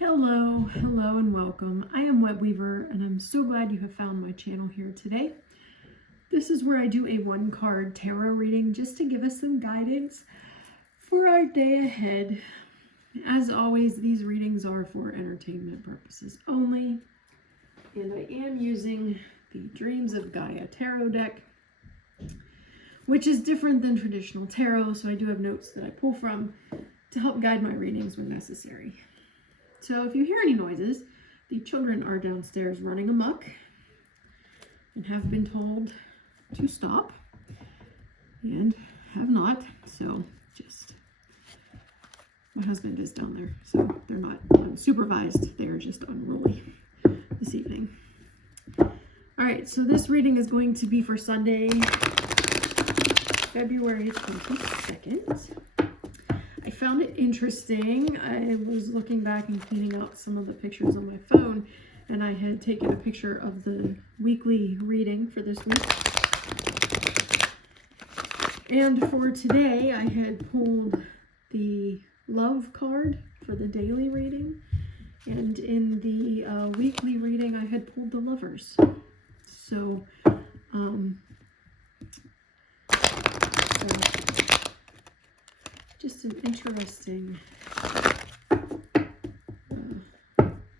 Hello and welcome. I am Web Weaver and I'm so glad you have found my channel here today. This is where I do a one-card tarot reading just to give us some guidance for our day ahead. As always, these readings are for entertainment purposes only, and I am using the Dreams of Gaia tarot deck, which is different than traditional tarot, so I do have notes that I pull from to help guide my readings when necessary. So if you hear any noises, the children are downstairs running amok and have been told to stop and have not. So my husband is down there, so they're not unsupervised. They're just unruly this evening. All right, so this reading is going to be for Sunday, February 22nd. I found it interesting. I was looking back and cleaning out some of the pictures on my phone, and I had taken a picture of the weekly reading for this week. And for today, I had pulled the love card for the daily reading, and in the weekly reading, I had pulled the lovers. So, just an interesting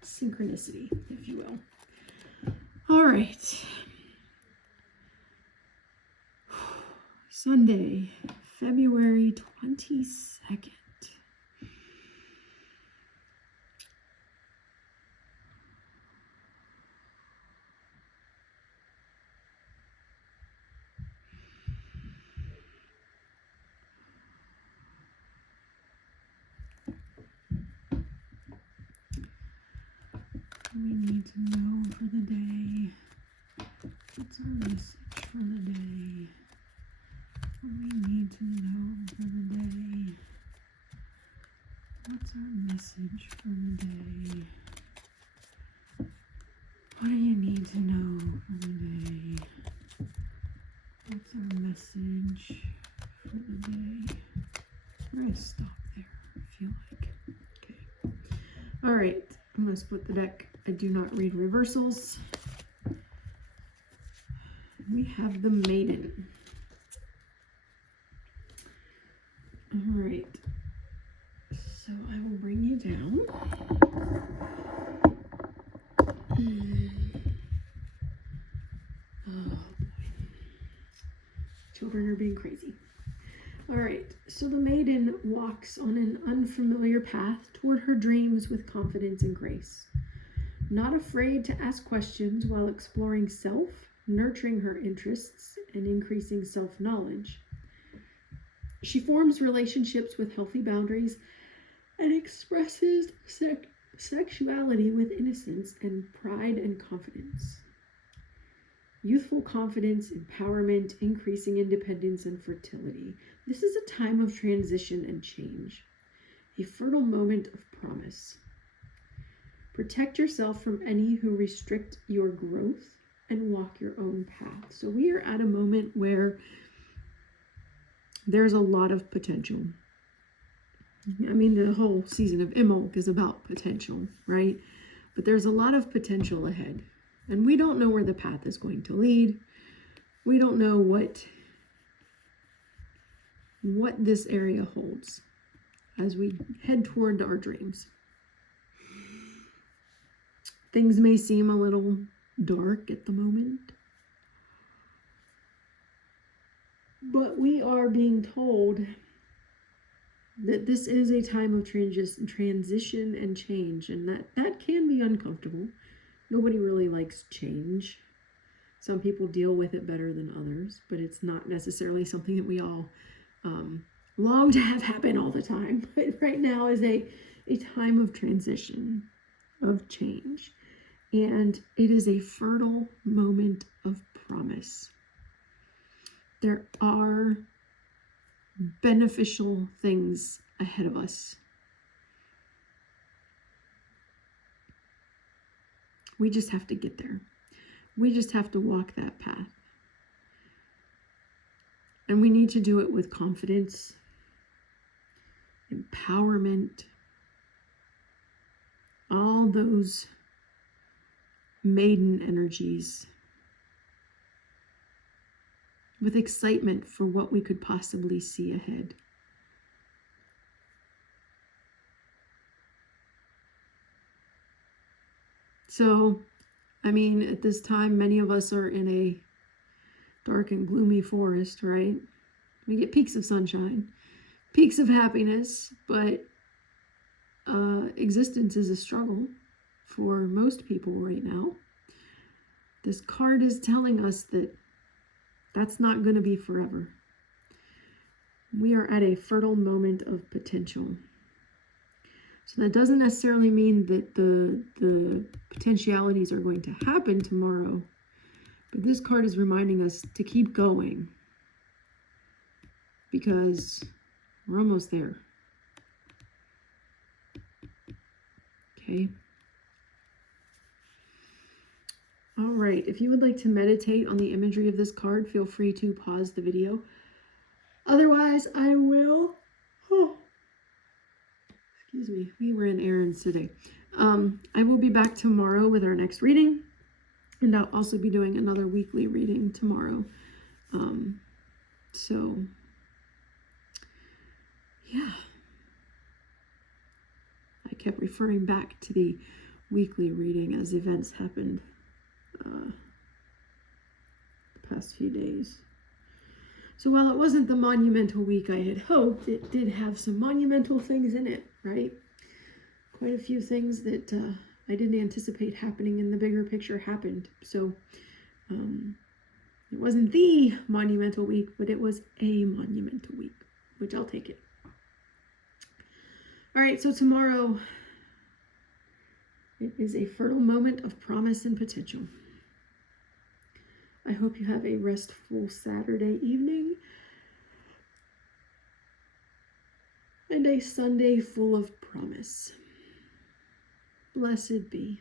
synchronicity, if you will. All right. Sunday, February 22nd. We need to know for the day. What's our message for the day? We need to know for the day. What's our message for the day? What do you need to know for the day? What's our message for the day? We're going to stop there, I feel like. Okay. All right. I'm going to split the deck. I do not read reversals. We have the Maiden. All right. So I will bring you down. Oh boy. Children are being crazy. All right. So the Maiden walks on an unfamiliar path toward her dreams with confidence and grace. Not afraid to ask questions while exploring self, nurturing her interests, and increasing self-knowledge. She forms relationships with healthy boundaries and expresses sexuality with innocence and pride and confidence. Youthful confidence, empowerment, increasing independence, and fertility. This is a time of transition and change, a fertile moment of promise. Protect yourself from any who restrict your growth and walk your own path. So we are at a moment where there's a lot of potential. I mean, the whole season of Imbolc is about potential, right? But there's a lot of potential ahead. And we don't know where the path is going to lead. We don't know what this area holds as we head toward our dreams. Things may seem a little dark at the moment, but we are being told that this is a time of transition and change, and that can be uncomfortable. Nobody really likes change. Some people deal with it better than others, but it's not necessarily something that we all long to have happen all the time. But right now is a time of transition, of change. And it is a fertile moment of promise. There are beneficial things ahead of us. We just have to get there. We just have to walk that path. And we need to do it with confidence, empowerment, all those maiden energies with excitement for what we could possibly see ahead. So, I mean, at this time, many of us are in a dark and gloomy forest, right? We get peaks of sunshine, peaks of happiness, but existence is a struggle for most people right now. This card is telling us that that's not going to be forever. We are at a fertile moment of potential. So that doesn't necessarily mean that the potentialities are going to happen tomorrow, but this card is reminding us to keep going because we're almost there. Okay. All right. If you would like to meditate on the imagery of this card, feel free to pause the video. Otherwise, I will. Excuse me. We ran errands today. I will be back tomorrow with our next reading, and I'll also be doing another weekly reading tomorrow. So, yeah. I kept referring back to the weekly reading as events happened the past few days. So while it wasn't the monumental week I had hoped, it did have some monumental things in it, right? Quite a few things that I didn't anticipate happening in the bigger picture happened. So it wasn't the monumental week, but it was a monumental week, which I'll take it. All right, so tomorrow, it is a fertile moment of promise and potential. I hope you have a restful Saturday evening and a Sunday full of promise. Blessed be.